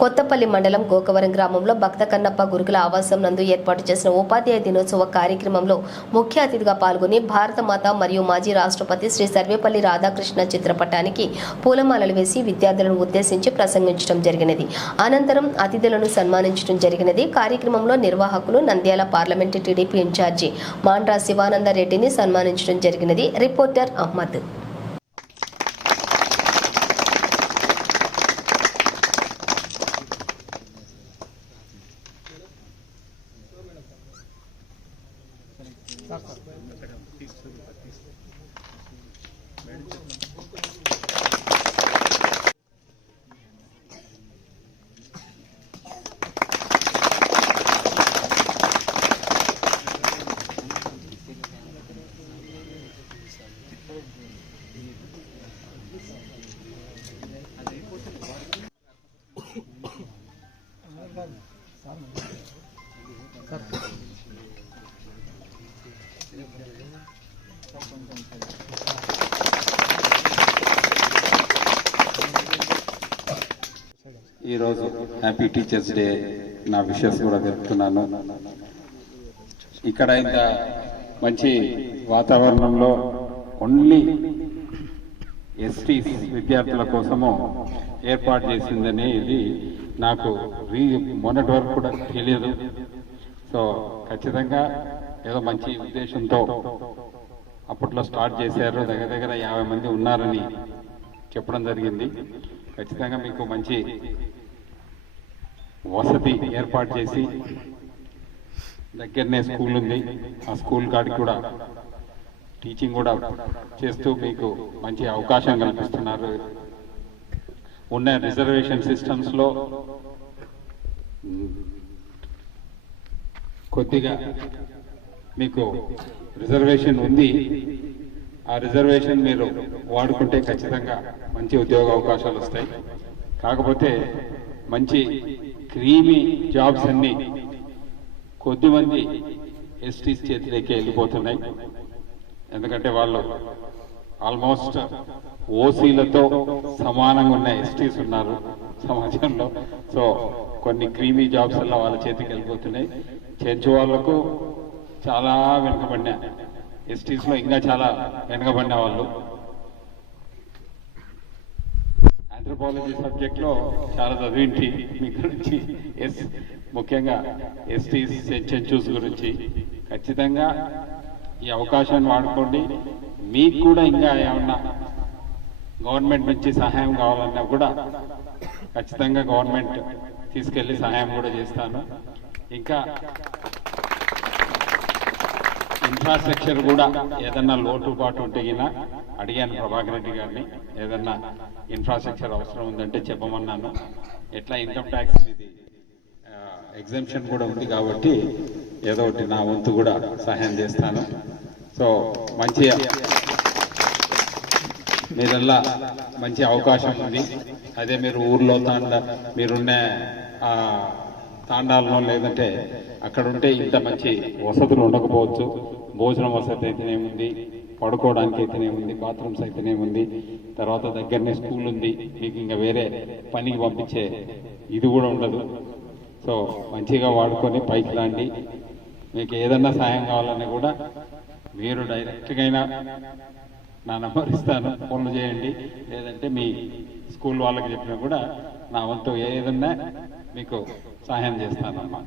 కొత్తపల్లి మండలం గోకవరం గ్రామంలో భక్త కన్నప్ప గురుకుల ఆవాసం నందు ఏర్పాటు చేసిన ఉపాధ్యాయ దినోత్సవ కార్యక్రమంలో ముఖ్య అతిథిగా పాల్గొని భారతమాత మరియు మాజీ రాష్ట్రపతి శ్రీ సర్వేపల్లి రాధాకృష్ణ చిత్రపటానికి పూలమాలలు వేసి విద్యార్థులను ఉద్దేశించి ప్రసంగించడం జరిగినది. అనంతరం అతిథులను సన్మానించడం జరిగినది. కార్యక్రమంలో నిర్వాహకులు Nandyal parliament TDP incharge Mandra Shivananda రెడ్డిని సన్మానించడం జరిగినది. రిపోర్టర్ అహ్మద్. Gracias. ఈరోజు హ్యాపీ టీచర్స్ డే నా విషయస్ కూడా తెలుపుతున్నాను. ఇక్కడ ఇంత మంచి వాతావరణంలో ఓన్లీ ఎస్టీ విద్యార్థుల కోసము ఏర్పాటు చేసిందని ఇది నాకు రీ మొన్నటి వరకు కూడా తెలియదు. సో ఖచ్చితంగా ఏదో మంచి ఉద్దేశంతో అప్పట్లో స్టార్ట్ చేశారు. దగ్గర దగ్గర యాభై మంది ఉన్నారని చెప్పడం జరిగింది. ఖచ్చితంగా మీకు మంచి వసతి ఏర్పాటు చేసి దగ్గరనే స్కూల్ ఉంది. ఆ స్కూల్ కాడికి కూడా టీచింగ్ కూడా చేస్తూ మీకు మంచి అవకాశం కల్పిస్తున్నారు. ఉన్న రిజర్వేషన్ సిస్టమ్స్లో కొద్దిగా మీకు రిజర్వేషన్ ఉంది. ఆ రిజర్వేషన్ మీరు వాడుకుంటే ఖచ్చితంగా మంచి ఉద్యోగ అవకాశాలు వస్తాయి. కాకపోతే మంచి క్రీమీ జాబ్స్ అన్ని కొద్దిమంది ఎస్టీస్ చేతిలోకి వెళ్ళిపోతున్నాయి. ఎందుకంటే వాళ్ళు ఆల్మోస్ట్ ఓసీలతో సమానంగా ఉన్న ఎస్టీస్ ఉన్నారు సమాజంలో. సో కొన్ని క్రీమీ జాబ్స్ అలా వాళ్ళ చేతికి వెళ్ళిపోతున్నాయి. చెంచు వాళ్ళకు చాలా వెనుకబడిన. ఎస్టీస్లో ఇంకా చాలా వెనుకబడిన వాళ్ళు. ఆంథ్రపాలజీ సబ్జెక్ట్లో చాలా చదివింటి. మీ గురించి ఎస్ ముఖ్యంగా ఎస్టీస్ చెంచూస్ గురించి. ఖచ్చితంగా ఈ అవకాశాన్ని వాడుకోండి. మీకు కూడా ఇంకా ఏమన్నా గవర్నమెంట్ నుంచి సహాయం కావాలన్నా కూడా ఖచ్చితంగా గవర్నమెంట్ తీసుకెళ్ళి సహాయం కూడా చేస్తాను. ఇంకా ఇన్ఫ్రాస్ట్రక్చర్ కూడా ఏదన్నా లోటుపాటు ఉంటే గిన అడిగాను ప్రభాకర్ రెడ్డి గారిని ఏదన్నా ఇన్ఫ్రాస్ట్రక్చర్ అవసరం ఉందంటే చెప్పమన్నాను. ఎట్లా ఇన్కమ్ ట్యాక్స్ ఇది? ఎగ్జామ్షన్ కూడా ఉంది కాబట్టి ఏదో ఒకటి నా వంతు కూడా సహాయం చేస్తాను. సో మంచి మీరల్లా మంచి అవకాశం ఉంది. అదే మీరు ఊర్లో తాండ మీరున్న తాండాలలో లేదంటే అక్కడ ఉంటే ఇంత మంచి వసతులు ఉండకపోవచ్చు. భోజనం వసతి అయితేనేముంది పడుకోవడానికి అయితేనేముంది బాత్రూమ్స్ అయితేనేముంది తర్వాత దగ్గరనే స్కూల్ ఉంది మీకు ఇంకా వేరే పనికి పంపించే ఇది కూడా ఉండదు. సో మంచిగా వాడుకొని పైకి రాండి మీకు ఏదన్నా సాయం కావాలని కూడా మీరు డైరెక్ట్గా అయినా నా నంబర్ ఇస్తాను ఫోన్లు చేయండి. లేదంటే మీ స్కూల్ వాళ్ళకి చెప్పినా కూడా నా వంతు ఏదన్నా మీకు సహాయం చేస్తానమ్మా.